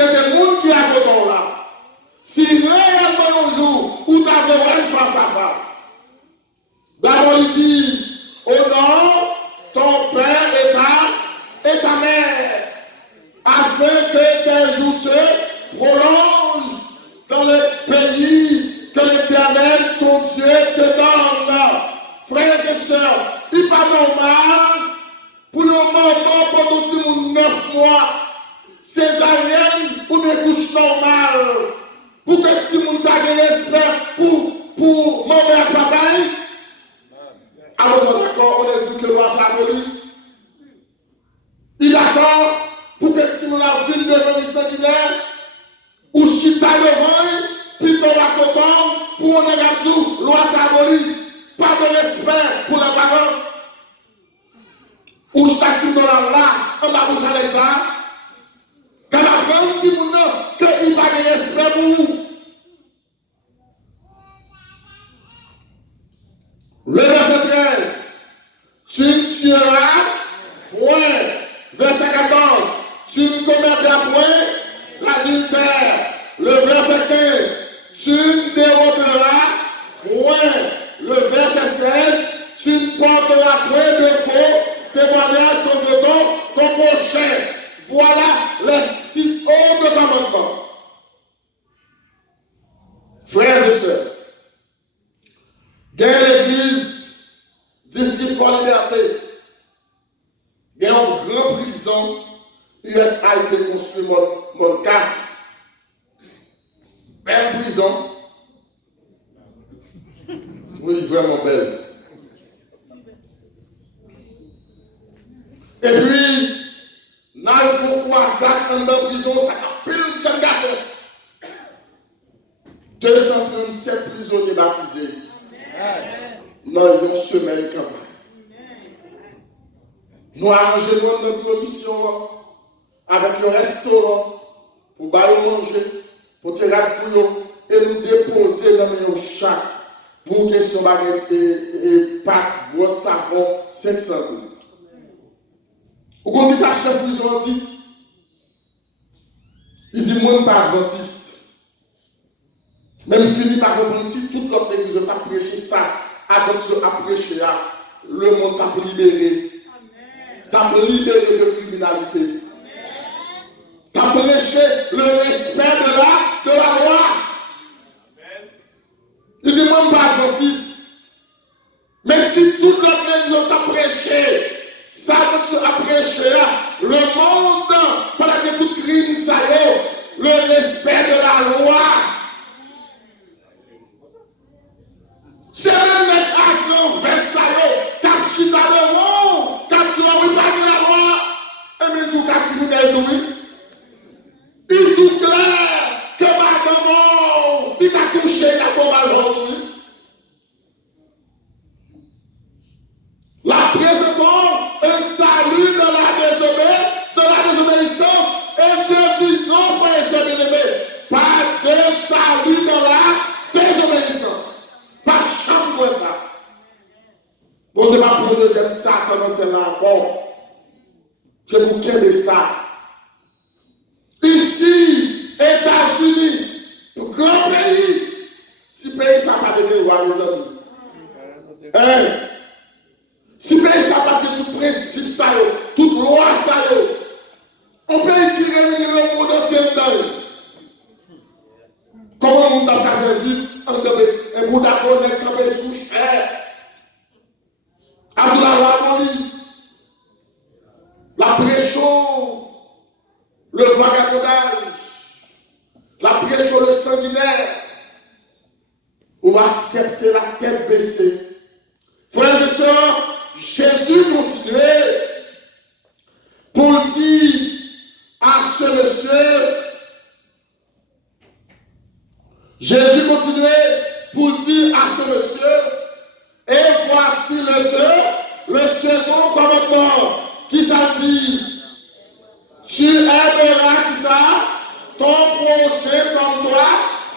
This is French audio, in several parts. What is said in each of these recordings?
y a des gens qui à côté là. Si réellement un jour, où tu as besoin face à face, d'abord il dit, honore ton père et ta mère, afin que tes jours se prolongent dans le pays que l'Éternel, ton Dieu, te donne. Frères et sœurs, il n'est pas normal pour le moment, pendant 9 mois, césarienne ou des couches normales, pour que si moun sa gen respect pour maman et papa. Alors on est d'accord, on est dit que loi s'abolit. Il est d'accord pour que si moun a ville devenir sanguinaire, ou chita devant, puis ton la coton, pour on est dit loi s'abolit. Pas de respect pour les parents. Ou statut dans la là, on va bouger avec ça. Quand on a dit qu'il n'y a pas de respect pour vous. Le verset 13. Tu ne tueras point. Verset 14. Tu ne commettras point l'adultère. Le verset 15. Tu ne déroberas point. Le verset 16. Tu ne porteras point de faux témoignage contre ton prochain. Voilà les 6 autres commandements. Frères et sœurs, dans l'église, discipline pour la liberté, il y a une grande prison, USA a été construit mon casse. Belle prison. Oui, vraiment belle. Et puis, dans le fond, quoi, ça, dans la prison, ça a pile de jeunes garçons. 237 prisonniers baptisés. Dans une semaine quand même. Nous arrangeons notre commission avec un restaurant pour manger, pour te rappeler et nous déposer dans le chac pour que ce soit et pâte, bois, savon, 500 euros. Vous connaissez ça, chef prison dit? Il dit, moi, je ne suis pas adventiste. Même fini par comprendre si toute l'autre église n'a pas prêché ça, advention a prêché, le monde t'a libéré. T'a libéré de criminalité. T'a prêché le respect de la loi. Il dit, moi, je ne suis pas adventiste. Mais si toute l'autre église t'a prêché, ça a prêché le monde, pendant que tout crime salaud, le respect de la loi. C'est même mettre à grand vers salaud, cap chita devant, cap tu as pas de la loi, et même tout cap criminel tout. Il tout clair que madame, il a touché la tombe. La présentons un salut dans la désobéissance. Et Dieu dit non, frère et sœurs bien-aimés, pas de salut dans la désobéissance. Pas chambre de ça. Bon, je vais prendre le deuxième Satan dans celle-là encore. C'est pour quel ça. Ici, États-Unis, grand pays, si pays ça n'a pas de loi, mes amis. Si le pays n'a pas de tout principe, ça, toute loi, ça, on peut écrire le monde ancien dedans. Comment on a fait vivre un bout d'accord avec un sous cher? Avec la loi, la pression, le vagabondage, la pression, le sanguinaire, on va accepter la tête baissée. Frères et sœurs, Jésus continuait pour dire à ce monsieur, Jésus continuait pour dire à ce monsieur, et voici le second commandement qui s'est dit, tu aimeras qui ça, ton prochain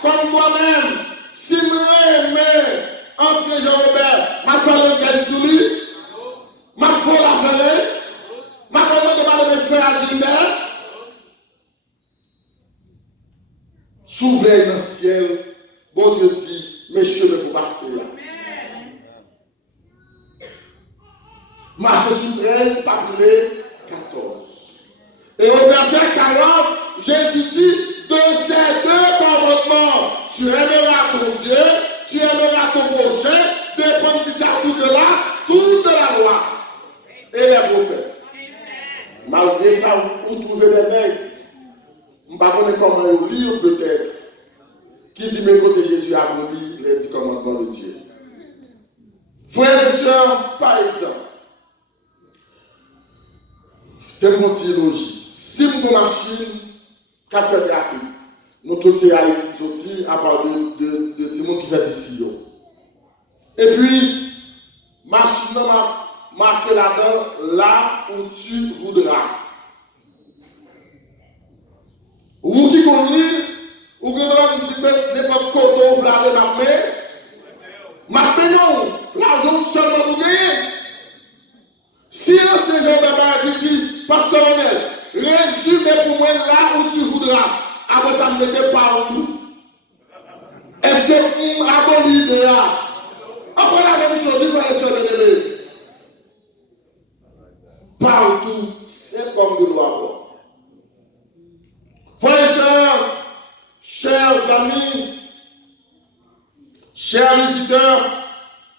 comme toi-même. Si nous aimons ancien Jean-Robert, ma collègue sous lui, ma folle la fêlée, ma commande de ma frère adultère. s'ouvrir dans le ciel, bon Dieu dit, messieurs, mais vous passez là. Marchez sous 13, Papilé 14. Et au verset 40, Jésus dit, de ces deux commandements, tu aimeras ton Dieu, tu aimeras ton prochain, dépend de ça toute la loi et les prophètes. Malgré ça, vous trouvez des nègres. Je ne sais pas comment ils lire peut-être. Qui dit, mais côté Jésus a aboli les 10 commandements de Dieu. Frères et sœurs, par exemple, de mon théologie. Si vous avez une machine qui a fait trafic, nous tous c'est Haïti, à part de Timon qui fait ici. Et puis, machine m'a marqué là-dedans, là où tu voudras. Ou qui connaît, ou que nous disons n'importe quoi, vous l'avez marqué non, l'argent seulement vous gagnez. Si un Seigneur de qui dit, Pasteur Ronel, résumez pour moi là où tu voudras. Après ça, ne mettez pas partout. Est-ce que vous abolit l'idée là? Après la même chose, il faut essayer de lever. Partout, c'est comme de loi. Frères et sœurs, chers amis, chers visiteurs,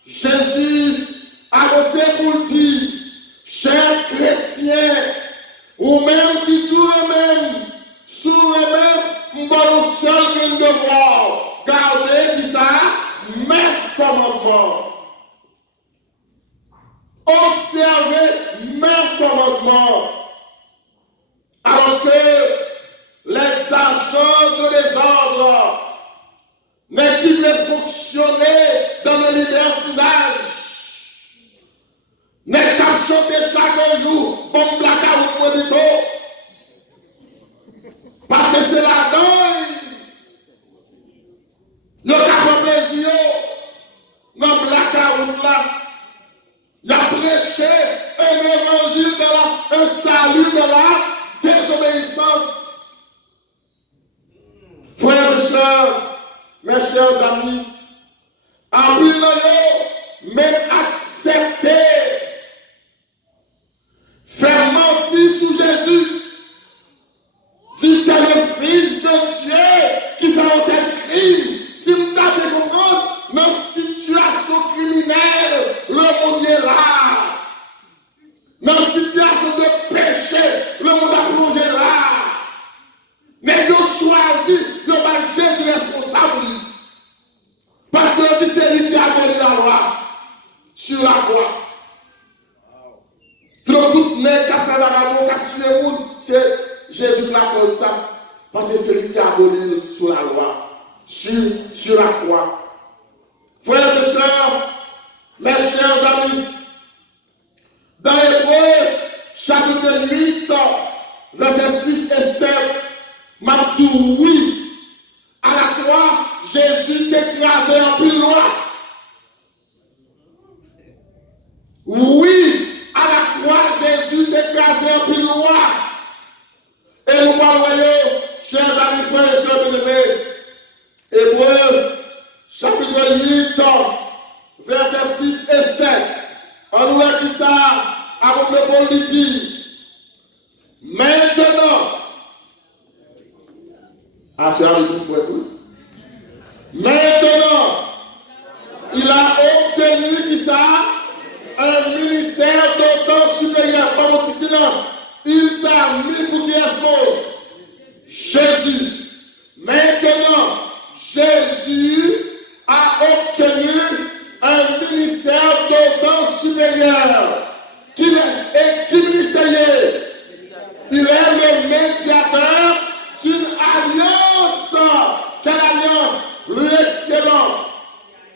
Jésus a laissé pour dire, chers chrétiens, ou même qui tout eux-mêmes, sous eux-mêmes, bon seul devoir, garder qui ça, mes commandements. Observez mes commandements. Alors que les agents de désordre qui veulent fonctionner dans le libertinage, n'est qu'à chanter chaque jour, bon blackout monito. Parce que c'est là-dedans, il y a un plaisir, dans le blackout là, il a prêché un évangile de la, un salut de la désobéissance. Frères et sœurs, mes chers amis, en plus de même accepter faire mentir sous Jésus. Si c'est le Fils de Dieu qui fait un tel crime, si vous avez compris, dans une situation criminelle, le monde est là. Dans une situation de péché, le monde a plongé là. Mais nous choisissons de mettre Jésus responsable. Parce que c'est lui qui a donné la loi sur la croix. Donc, tout n'est qu'à faire la raison, qu'à tuer le monde, c'est Jésus qui l'a causé ça. Parce que c'est lui qui a aboli sur la loi, sur la croix. Frères et sœurs, mes chers amis, dans Hébreux, chapitre 8, versets 6 et 7, m'a dit oui, à la croix, Jésus t'écrasé en plus loi. Oui, à la croix, Jésus t'écrasé en plus loi. Et nous voyons, chers amis, frères et sœurs bien-aimés, Hébreux, chapitre 8, versets 6 et 7. On nous écrit ça avec le Paul dit, maintenant, à ce moment vous faites tout. Maintenant, il a obtenu qui ça? Un ministère d'autant supérieur. Par votre silence, il s'est mis pour dire Jésus. Maintenant, Jésus a obtenu un ministère d'autant supérieur. Qui ministère? Il est le médiateur d'une alliance. Quelle alliance? L'excellent,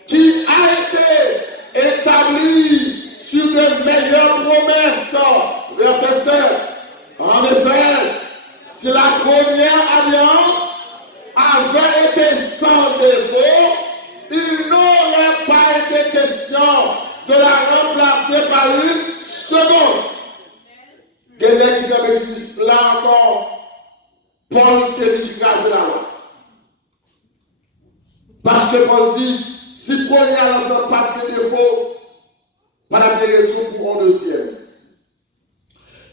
qui a été établi sur de meilleures promesses. Verset 7. En effet, si la première alliance avait été sans défaut, il n'aurait pas été question de la remplacer par une seconde. Quelqu'un qui dit là encore, Paul s'est dit qui crase la loi. Parce que Paul dit, si premier l'ensemble pas de défaut, pas de raison pour un deuxième.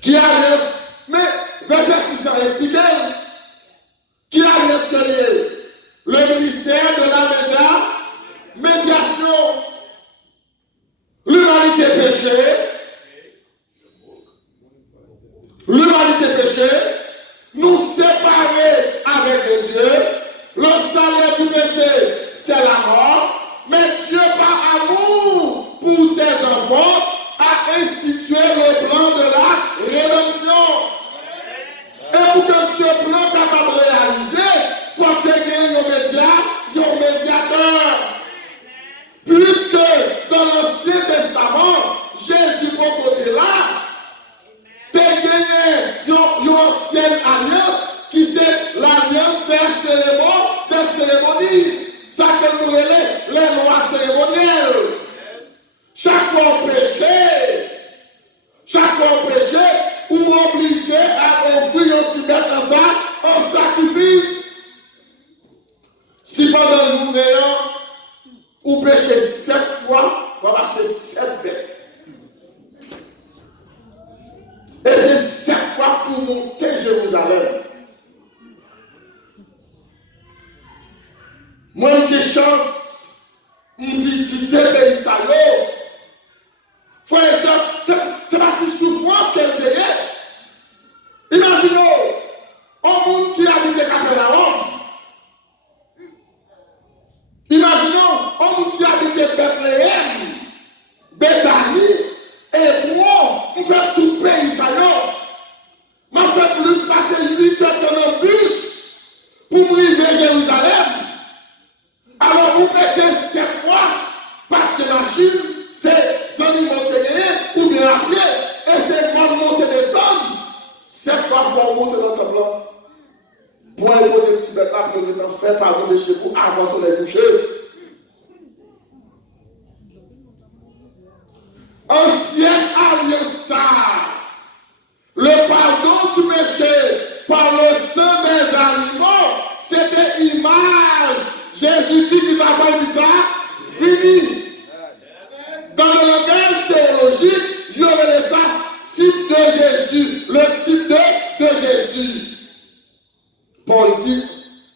Qui alliance, mais verset 6 a expliqué, qui alliance que le ministère de la médiation, l'humanité péché, nous séparer avec Dieu, le salaire du péché, c'est la mort, mais Dieu, par amour pour ses enfants, a institué le plan de la rédemption. Et pour que ce plan capable de réaliser, il faut qu'il y ait un médiateur. Puisque dans l'Ancien Testament, Jésus, pour côté là, tu as gagné une ancienne alliance qui c'est l'alliance des cérémonies. Ça que nous relève les lois cérémonielles. Chaque fois on péché, ou obligé à offrir un petit bête dans ça, en sacrifice. Si pendant une journée, ou péché 7 fois, on va acheter 7 bêtes. Et c'est 7 fois pour monter Jérusalem. Moi, j'ai chance de visiter le pays Salé. Frère et soeur, c'est pas si souffrance qu'elle était. Imaginez, un monde qui habite Capernaum. Imaginons un monde qui habite Bethléem, Bethanie, et moi, on fait tout le pays Salé. Je fais plus passer 8 heures dans un bus pour me arriver à Jérusalem. Alors, vous pêchez 7 fois, pas de machine, c'est sans y monter ou bien à pied, et c'est pas monter descendre. 7 fois pour monter dans le temple. Pour aller pour des petits bêtes là, pour le temps faire par le péché pour avoir sur les couchers. Ancienne alliance, le pardon du péché par le sang des animaux, c'était image. Jésus dit qu'il va pas dit ça, fini. Dans le langage théologique, il y aurait ça, type de Jésus, le type de Jésus. Paul dit,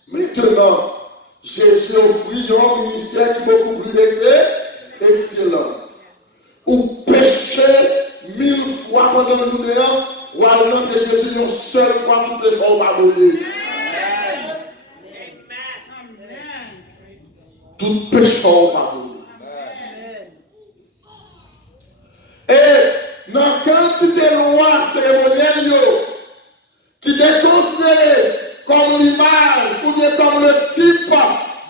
maintenant, Jésus offrit un ministère qui est beaucoup plus excellent. Ou péché 1000 fois pendant le néant, ou à l'homme de Jésus une seule fois toutes les fois pardonné. Tout pécheur pardonné. Et dans la quantité de lois cérémonielles qui est considérée comme l'image ou bien comme le type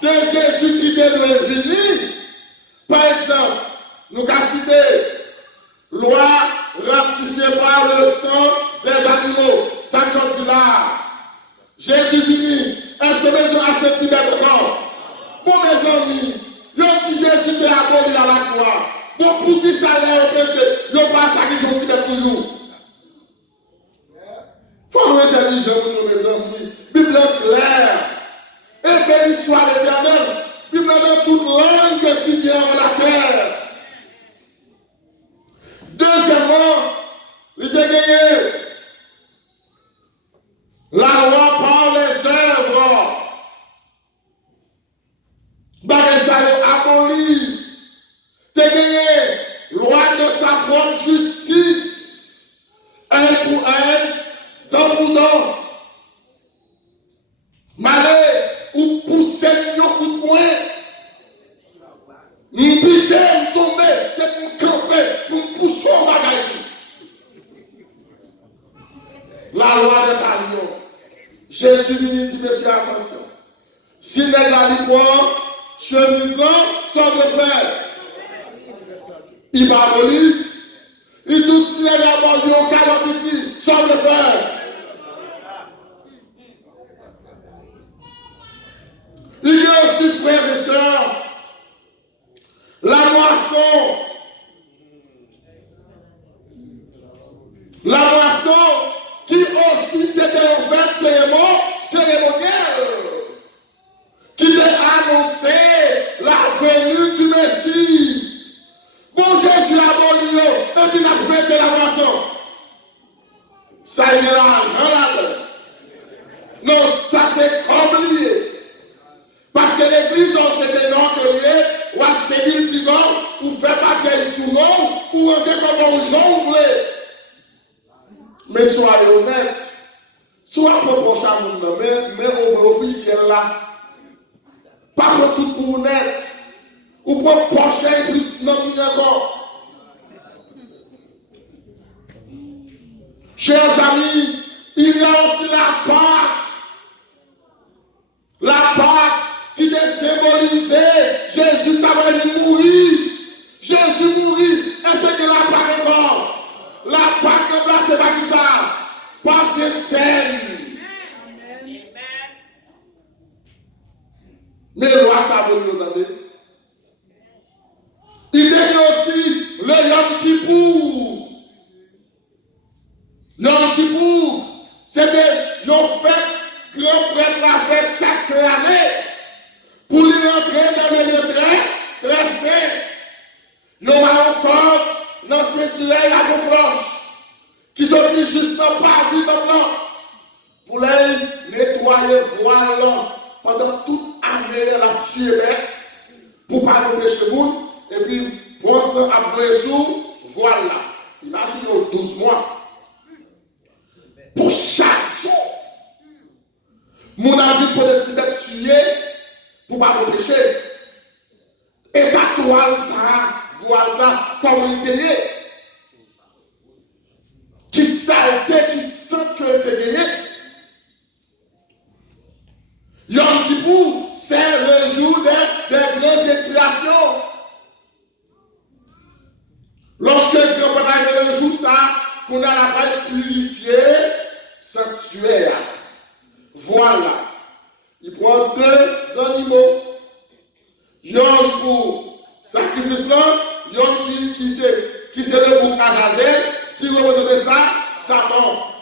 de Jésus qui devait venir, par exemple, nous avons cité loi ratifiée par le sang des animaux. Ça nous dit là. Jésus dit, est-ce que mes gens achètent des bêtes? Bon, mes amis, le petit Jésus qui est aboli à la croix. Bon, pour qui ça l'est au péché, le pas ça qui sont tirés pour nous. Faut nous intelligents, mes amis. Bible claire. Et béni soit l'Éternel. Bible dans toute langue qui vient à la terre. Deuxièmement, il a gagné la loi par les œuvres. Ça est aboli. Tu as gagné loi de sa propre justice. Un pour un, dent pour dent. Malé ou pousser un coup de poing. M'piquer, m'tomber, c'est pour camper, pour pousser au bagaille. La loi de Talion. Jésus vient dit, monsieur, attention. Si les gars chemisant, ça veut faire. Il va aboli. Il dit si les gars au carotte ici, ça veut faire. Il y a aussi, frères et sœurs, la moisson qui aussi c'était en fait cérémonielle qui est annoncée mettez la boisson. Ça y est là, non, ça c'est oublié. Parce que l'église, on sait que non, que lié, ou acheter 1000 secondes, ou faire papier sous nom, ou rentrer comme on jongle. Mais soyez honnête. Soit pour prochain monde, mais au officiel là. Pas pour tout pour honnête. Ou pour prochain plus non encore. Chers amis, il y a aussi la Pâque. La Pâque qui est symbolisée. Jésus t'a dit mourir. Jésus mourit. Est-ce que la Pâque est morte? La Pâque est là, c'est pas qui ça? Pas cette scène. Mais loi t'a voulu entendre. Il y a aussi le Yom Kippour. Yom Kippour, c'est que yon fait grand prêtre la fait chaque année pour lui rentrer dans le lieu très saint. Yon va encore dans ce tuer à vos cloches qui sont juste pas vu maintenant pour les nettoyer voile pendant toute année la tuer pour pas empêcher le monde et puis pense à brûler sous voilà. Imaginez 12 mois. Pour chaque jour, mon avis pour être tué pour ne pas empêcher. Et pas toile ça, comme il était. Qui saleté, qui sent que il était. Yom Kippour, c'est le jour des grandes expirations. Lorsque Dieu a le jour ça, qu'on a la paix purifiée, sanctuaire. Voilà. Il prend 2 animaux. Yon pour sacrifice là, yon qui c'est le bouc Azazel, qui représente ça, Satan.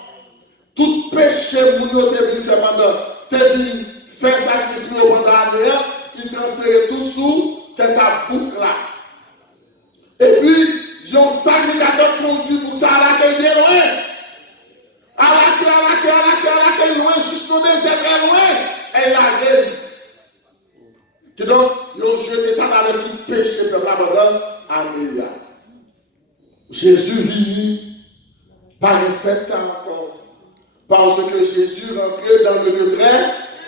Tout péché, moun yo te venu faire pendant, te venu faire sacrifice pendant l'année, il transfère tout sous tête à bouc là. Et puis, yon sacrificateur conduit pour ça à laquelle bien loin. À laquelle loin, juste au c'est très loin, elle l'a guéri. Et donc, yon jeté ça avec tout péché, peuple abandonne, Amélia. Jésus vit, par le fait ça encore. Parce que Jésus rentrait dans le lieu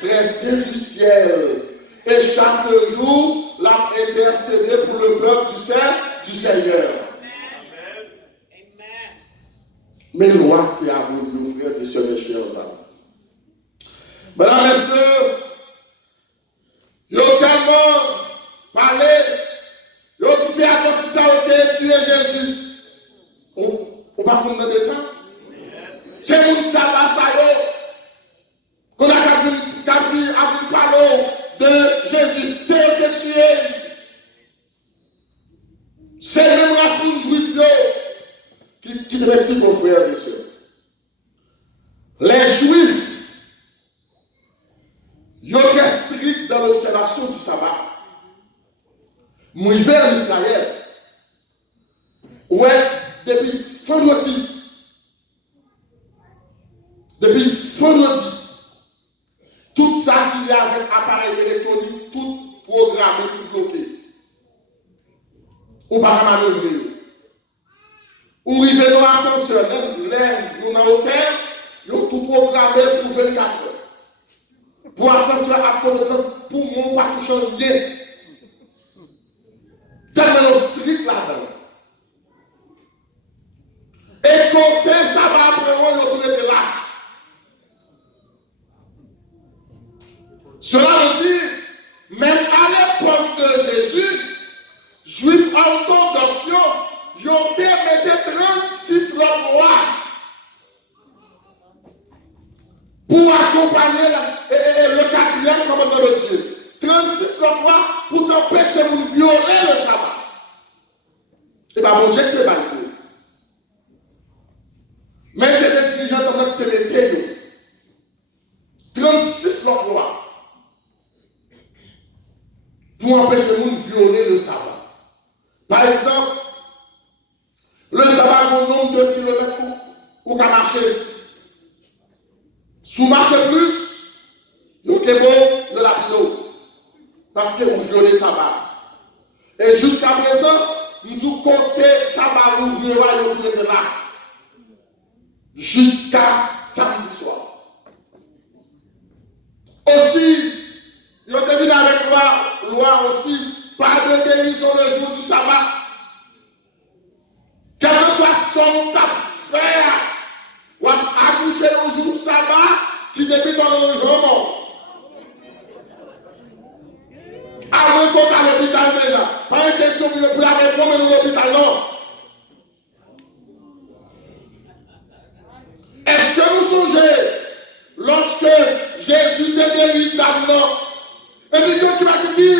très saint du ciel. Et chaque jour, l'a intercédé pour le peuple du Seigneur. Mais loi qui a voulu nous frères et sœurs et chers amis. Mesdames et messieurs, ils ont tellement parlé, ils ont dit c'est à côté de ça qui a tué Jésus. On va comprendre ça? C'est mon sabbat ça qu'on a appris parler de Jésus. C'est eux qui ont tué. C'est même racine juive qui m'explique aux frères et sœurs. Les Juifs, ils sont très stricts dans l'observation du sabbat. Moi, je vais en Israël. Ouais, depuis vendredi, tout ça qu'il y a avec appareil électronique, tout programmé, tout bloqué. Ou pas manœuvrer. Ou arriver dans l'ascenseur, nous dans l'hôtel, ils ont tout programmé pour 24 heures. Pour l'ascenseur, à côté pour mon pas toucher rien. Tellement strict là-dedans. Et côté ça va après, on retourne là. Cela veut dire, même à l'époque de Jésus, Juifs orthodoxes, ils ont mis 36 lois pour accompagner le 4e commandement de Dieu. 36 lois pour t'empêcher de violer le sabbat. Et bien, mon Dieu, tu es malheureux. Mais c'est des dirigeants comme te les 36 lois pour empêcher de violer le sabbat. Par exemple, le sabbat un nombre de kilomètres ou qu'à marcher. Si vous marchez plus, vous avez beau de la pilo. Parce que vous violez sabbat. Et jusqu'à présent, nous comptons sabbat, vous violez, vous êtes là. Jusqu'à samedi soir. Aussi, nous avons vu avec loi aussi, pas de guérison le jour du sabbat. Quel que soit son affaire, ou accoucher le jour du sabbat, qui débute dans le jour. Avant qu'on à l'hôpital déjà. Pas une question que je peux avec moi, mais dans l'hôpital, non. Est-ce que vous songez, lorsque Jésus te guérit d'abord, et puis Dieu qui m'a dit,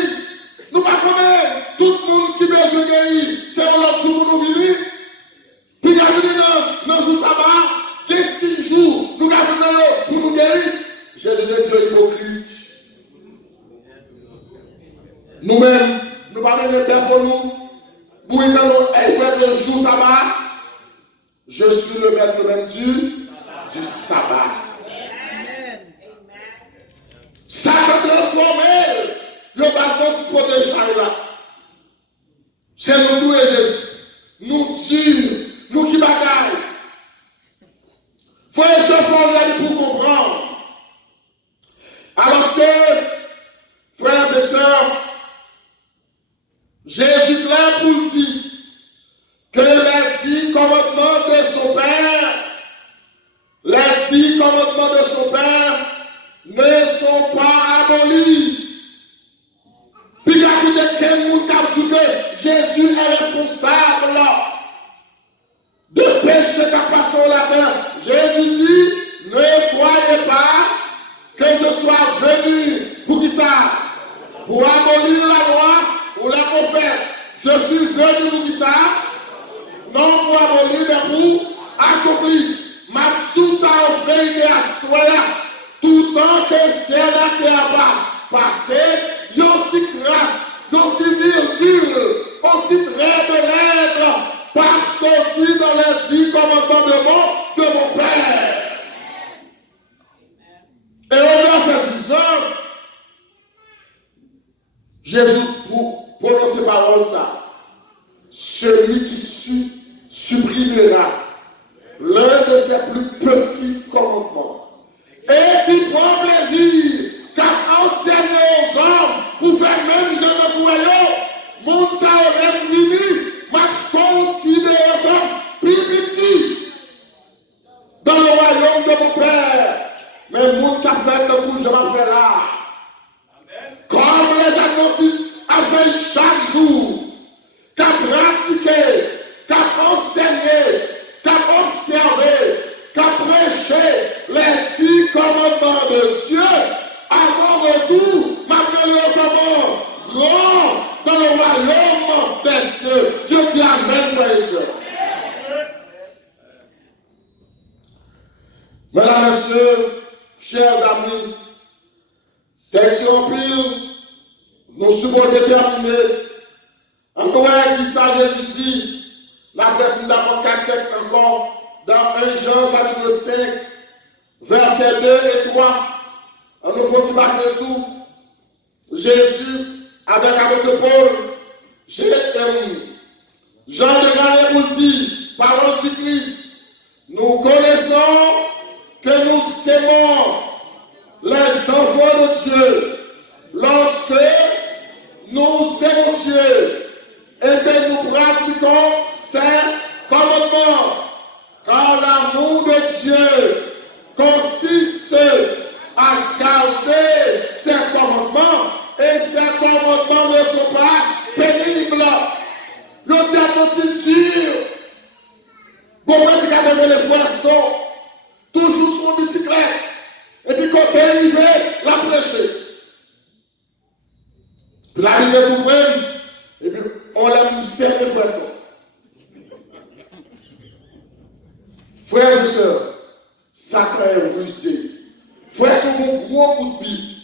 nous ne pas connaître tout le monde qui besoin de guérir, c'est un autre jour pour nous venir. Puis il a dit non, nous sabbat, que 6 jours, nous avons pour nous guérir. Jésus dit Dieu hypocrite. Nous-mêmes, nous parlons de père pour nous, pour nous le jour sabbat. Je suis le maître même du sabbat. Ça peut transformer le bâton qui protège là. C'est nous tous et Jésus. Nous durs, nous qui bagaille. Il faut se former pour comprendre. Alors que, frères et sœurs, Jésus clair pour dire que les 10 commandements de son Père, les 10 commandements de son Père ne sont pas abolis. Puis il y a quel monde qui a dit que Jésus est responsable de péché qui a passé au latin. Jésus dit, ne croyez pas que je sois venu pour qui ça? Pour abolir la loi ou la prophète. Je suis venu pour qui ça? Non pour abolir, mais pour accomplir. Ma sous en vérité à soi, tout temps que c'est là qui a pas passé, il y a une petite grâce, il y a une petite virgule, un petit trait de lettre, pas sorti dans les 10 commandements de mon Père. Et au verset 19, Jésus prononce ces paroles ça. Celui qui supprimera l'un de ses plus petits commandements et qui prend plaisir qu'à enseigner aux hommes pour faire même je ne croyais, mon ça aurait fini, m'a considéré comme plus petit dans le royaume de mon Père. Mais mon qui a fait le coup, je vais faire là. Comme les adventistes avaient chaque jour, qu'à pratiquer, qu'à enseigner, qu'à observer, qu'à prêcher les 10 commandements de Dieu, à mon retour, m'appelez comment? Grand dans le royaume des cieux. Je dis amen, frères et sœurs. Mesdames et messieurs, chers amis, texte en pile, nous supposons terminer. Encore qui ça, Jésus dit, la précise d'abord 4 textes encore, dans 1 Jean chapitre 5, versets 2 et 3. On nous faut passer sous Jésus avec Paul. Jean de Galilée pour dire, parole du Christ, nous connaissons que nous aimons les enfants de Dieu lorsque nous aimons Dieu et que nous pratiquons ses commandements. Car l'amour de Dieu consiste à garder ses commandements et ses commandements ne sont pas pénibles. Le diable est dur. Vous pouvez dire que les frères sont toujours sur une bicyclette. Et puis quand elle arrive, la prêcher. Puis la rive vous prenne, et puis on l'aime serrer les frères. Frères et sœurs, sacré est rusé. Frères sont mon gros coup de Bible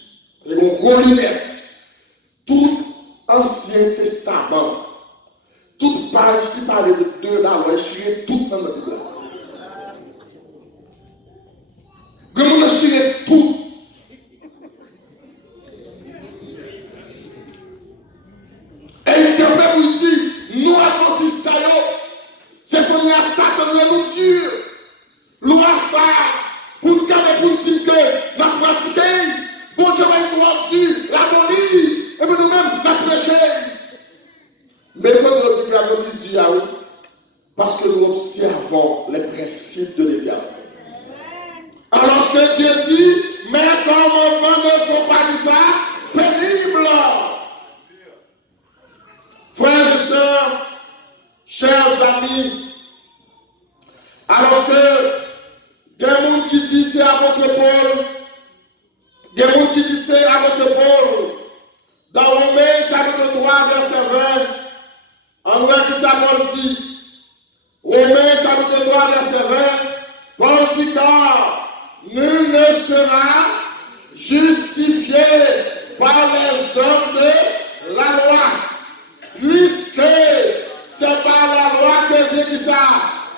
et mon gros lunette. Tout Ancien Testament, toute page qui parlait de la loi, chier tout dans notre Bible. Comment on a chier tout? Et il capable pour dire, nous avons ça, c'est qu'on a ça comme la nourriture. Loi ça, pour nous dire que nous avons pratiqué, bon Dieu va nous dessus, la folie, et puis nous-mêmes, nous avons prêché. Mais quand nous disons que la notice du Yahweh, parce que nous observons les principes de l'Éternel. Alors que Dieu dit, mes commandements ne sont pas dit ça, pénibles. Frères et sœurs, chers amis, alors que des gens qui disent c'est apôtre Paul, des gens qui disent c'est apôtre Paul, dans Romains chapitre 3, verset 20, en vrai qui ça Paul dit, Romains chapitre 3, verset 20, Paul dit car nul ne sera justifié par les œuvres de la loi, puisque c'est par la loi que vient ça,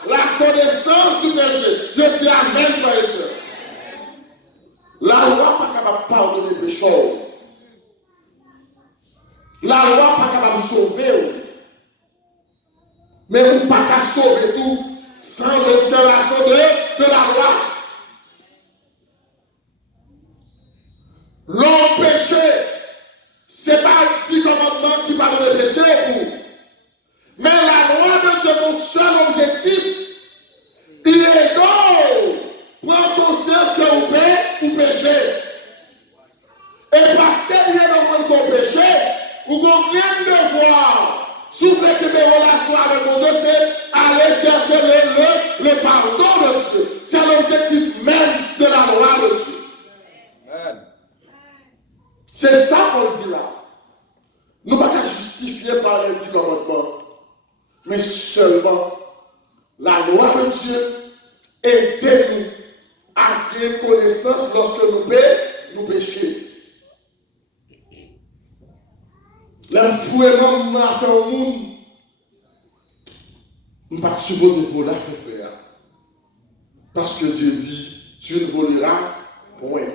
la connaissance du péché. Je dis amen, frères et sœurs. La loi n'est pas capable de pardonner les pécheurs. La loi n'est pas capable de sauver. Mais on n'est pas capable de sauver tout sans l'observation de la loi. L'homme péché, ce n'est pas un petit commandement qui parle de péché pour. Mais la loi de Dieu, mon seul objectif, il est de prendre conscience que vous péchez. Et parce qu'il y a dans votre péché, vous n'avez rien de devoir. Souffler que des relations avec mon Dieu, c'est aller chercher le pardon de Dieu. C'est l'objectif même de la loi de Dieu. Amen. C'est ça qu'on dit là. Nous ne pouvons pas justifier par les 10 commandements, mais seulement la loi de Dieu aide-nous à gagner connaissance lorsque nous péchons. L'enfouement nous a fait au monde, nous ne sommes pas supposés voler, frère. Parce que Dieu dit, tu ne voleras point.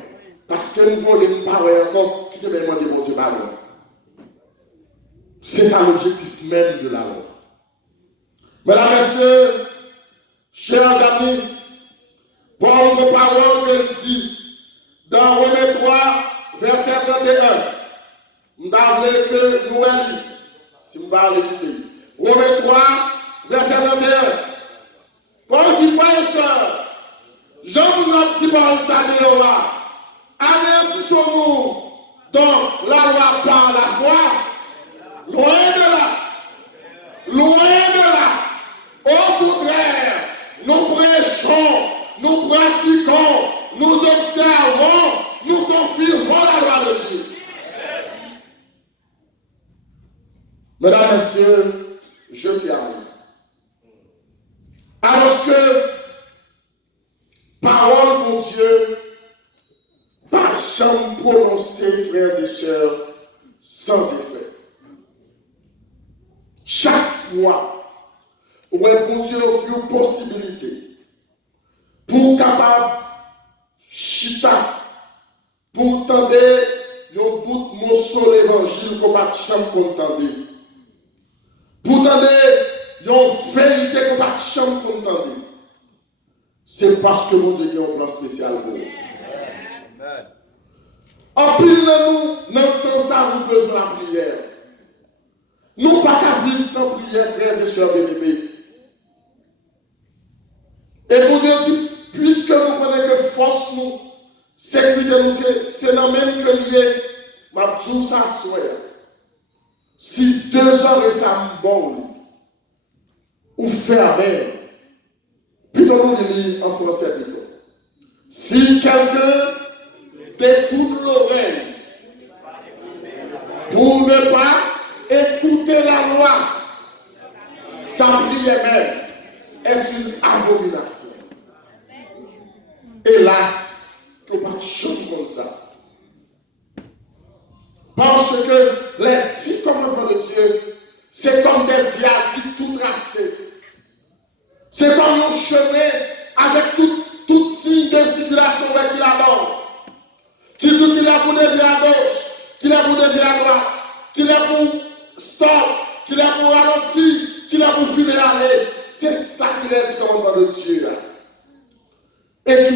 Parce que nous ne volons pas encore, qui te demande de mon Dieu pardon. C'est ça l'objectif même de la loi. Mesdames et messieurs, chers amis, Paul de parole qu'elle dit dans Romains 3, verset 31. Je vais que nous allons, si vous allez quitter. Romains 3, verset 31. Paul dit, frères et sœurs, Jean-Baptiste dit Paul Samuel là, anéantissons-nous donc la loi par la foi. Loin de là. Loin de là. Au contraire, nous prêchons, nous pratiquons, nous observons, nous confirmons la loi de Dieu. Mesdames et messieurs, je termine. Alors que parole mon Dieu, pas jamais prononcée, frères et sœurs, sans effet. Chaque fois où bon Dieu offre une possibilité pour capable chita, pour tendre un bout de morceau l'évangile qu'on va jamais contenter. Pour tendre une vérité qu'on va jamais contenter. C'est parce que mon Dieu a un plan spécial pour nous. En pile de nous, dans le temps ça, nous besoin de la prière. Nous ne pouvons pas vivre sans prière, frères et sœurs bien-aimés. Et pour Dieu dit, puisque nous connaissons que force nous, sécurité nous, c'est dans même que lié, ma tout ça soit. Si 2 heures et ça me bon, ou fermé, plutôt nous lire en français plutôt. Si quelqu'un détourne l'oreille pour ne pas écouter la loi, sa prière même est une abomination. Hélas, que pas de chose comme ça. Parce que les 10 commandements de Dieu, c'est comme des viatiques lever à droite, qu'il est pour stop, qu'il est pour ralentir, qu'il est pour filer aller. C'est ça qu'il est dit commandement de Dieu. Et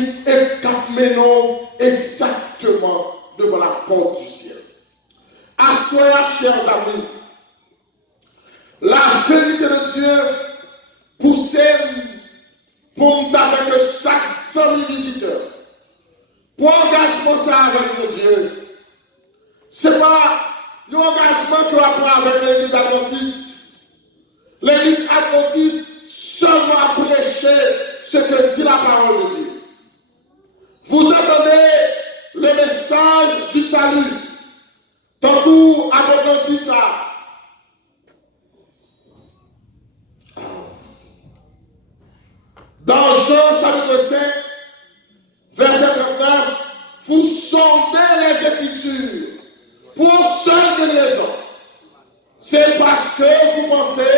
qui menons exactement devant la porte du ciel. Assoyez, chers amis, la vérité de Dieu poussée pour nous avec chaque 100 000 visiteurs. Pour engagement ça avec mon Dieu. Ce n'est pas l'engagement qu'on apprend avec l'église adventiste. L'église adventiste seulement prêcher ce que dit la parole de Dieu. Vous entendez le message du salut. Tantôt, Apocalypse dit ça. Dans Jean chapitre 5, verset 39, vous sondez les Écritures pour une seule raison. C'est parce que vous pensez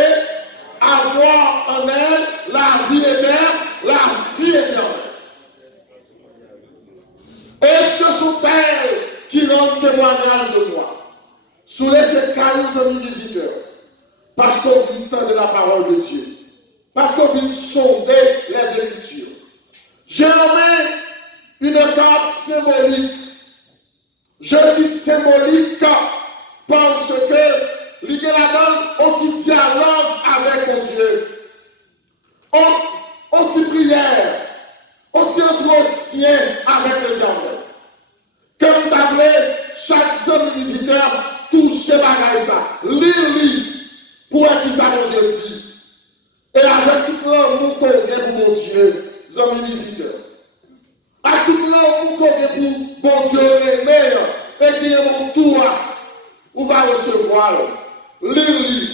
avoir en elle la vie éternelle. Et ce sont elles qui rendent témoignage de moi. Sous les cailloux amis visiteurs. Parce qu'on vient entendre la parole de Dieu. Parce qu'on vient sonder les Écritures. J'ai nommé une carte symbolique. Je dis symbolique parce que l'idée là-dedans, on dit dialogue avec mon Dieu. On dit prière. On dit entretien avec le diable. Comme vous appelez chaque seul visiteur, toucher bagaille ça. Lire pour qui ça mon Dieu dit. Et avec tout l'amour qu'on a pour mon Dieu, nous sommes visiteurs. Avec tout l'amour qu'on a pour mon Dieu, et qui est mon tour, on va recevoir. Lire,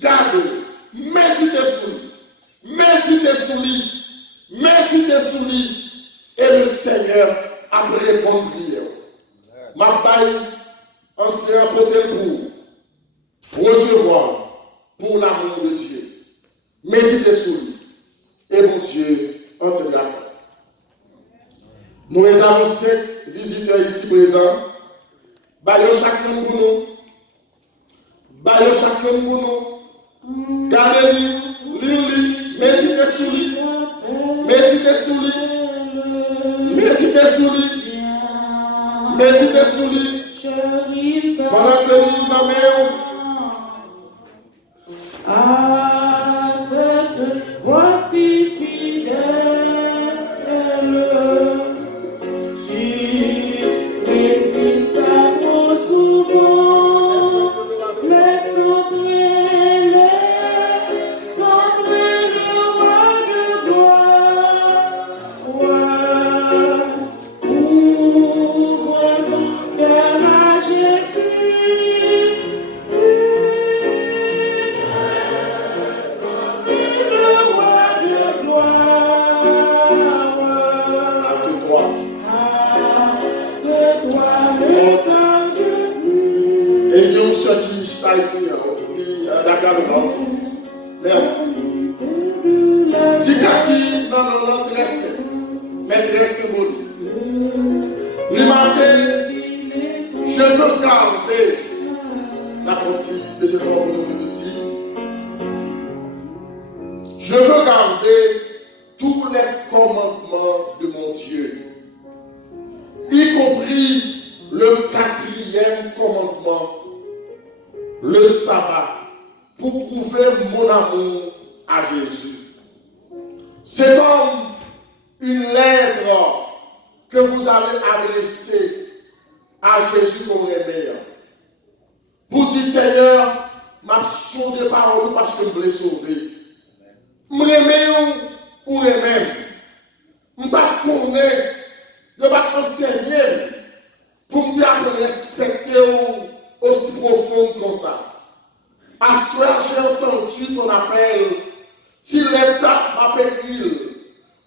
garde, méditez sur lui, et le Seigneur a répondu à prière. Ma baille, ancien potel pour recevoir, pour l'amour de Dieu. Méditez sur lui, et mon Dieu, entièrement. Nous avons 5 visiteurs ici présents. Baillons chacun pour nous. Gardez-lui, lire-lui, méditez sur lui. Pendant que nous m'amènons. À cette voix si fidèle, tu résistes trop souvent, laisse entrer le roi de gloire. Ouvre ton cœur à Jésus. Merci. Zikaki dans le nom très simple, mais très symbolique. Je veux garder la frontière de ce moment petit. Je veux garder tous les commandements de mon Dieu, y compris le 4e commandement, le sabbat, pour prouver mon amour à Jésus. C'est comme une lettre que vous allez adresser à Jésus comme meilleur. Pour dire, Seigneur, m'a sauvé par vous parce que vous voulez sauver. Je remets ou remets. Je ne connais pas, je ne vais enseigner pour me respecter aussi profond comme ça. À ce soir, j'ai entendu ton appel. Si l'État m'a écrit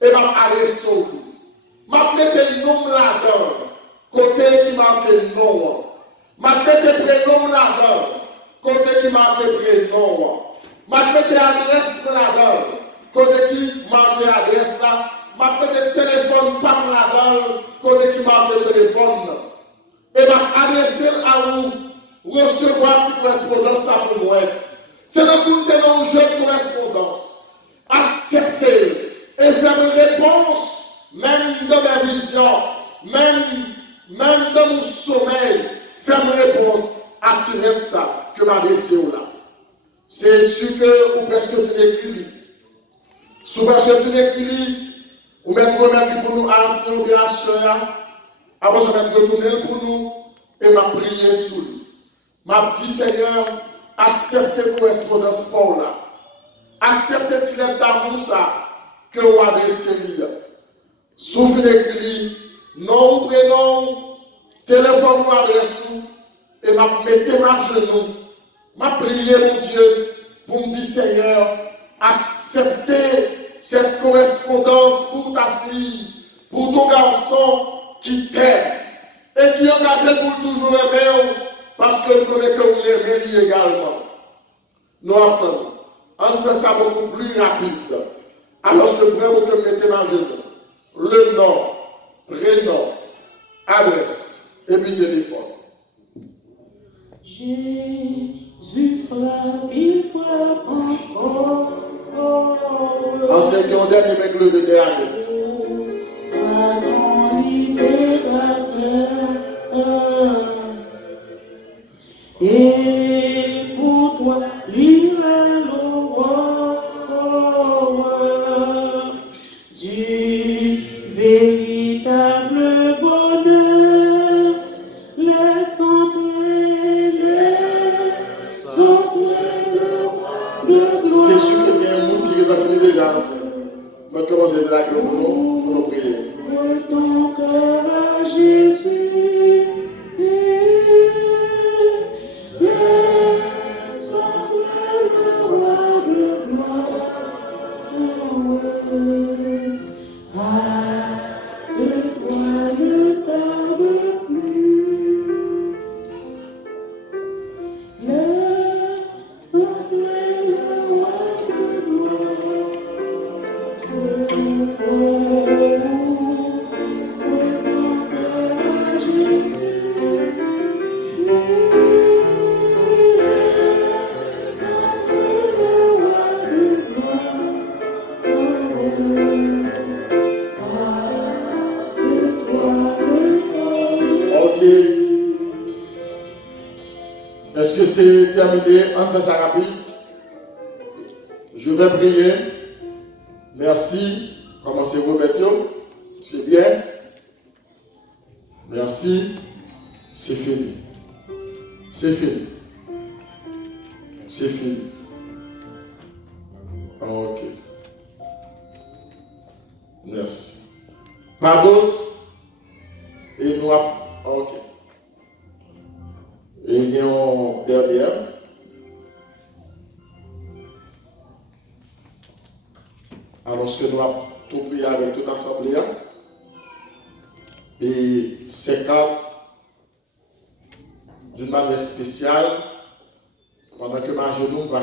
et m'a adressé au bout. M'a mis le nom là-dedans, côté qui m'a fait nom. M'a mis le prénom là-dedans, côté qui m'a fait prénom. M'a mis l'adresse là-dedans, côté qui m'a fait adresse là. M'a mis le téléphone par là-dedans, côté qui m'a fait téléphone. Et m'a adressé à vous recevoir cette correspondance ça pour moi. C'est dans un jeu de correspondance. Accepter et faire une réponse, même dans ma vision, même dans mon sommeil, faire une réponse à tirer ça que m'a laissé là. C'est sûr que vous presque fin écrit. Souvent, je fin écrit, vous mettez vous-même pour nous assis ou bien soeur, après je vais retourner pour nous et m'a prié sur lui. M'a dit Seigneur, acceptez correspondance pour là. Acceptez le d'amour ça que vous avez laissé. Souvenez-vous, nom ou prénom, téléphone ou adresse, et m'a mettez ma genou, m'a prié mon Dieu pour me dire Seigneur, acceptez cette correspondance pour ta fille, pour ton garçon qui t'aime et qui est engagé pour toujours aimer parce que connaît que vous aimez également. Nous attendons. On fait ça beaucoup plus rapide. Alors que vraiment que mettez ma genou, le nom, prénom, adresse et puis téléphone. Jésus frappe, il frappe encore. Enseignons dernier mec levé des arêtes. Pardon libérateur. Et pour toi, l'hiver l'aurore du véritable bonheur. Laisse entraîner le roi de gloire. C'est sûr qu'il y a un monde qui va finir déjà ensemble. Mais comment c'est là que pour nous prier? Ouvre ton cœur à Jésus. Laisse entrer le roi de gloire. Ah, de toi ne tarde plus. Laisse entrer le roi de gloire. Ok. Est-ce que c'est terminé? On fait ça rapide. Je vais prier. Merci. Commencez-vous, Betio. C'est bien. Merci. C'est fini. C'est fini. C'est fini. Ok. Merci. Pas d'autres? Et nous, ok. Et il y a un derrière. Alors que nous avons tout prié avec toute l'assemblée. Et ces quatre, d'une manière spéciale, pendant que ma genou va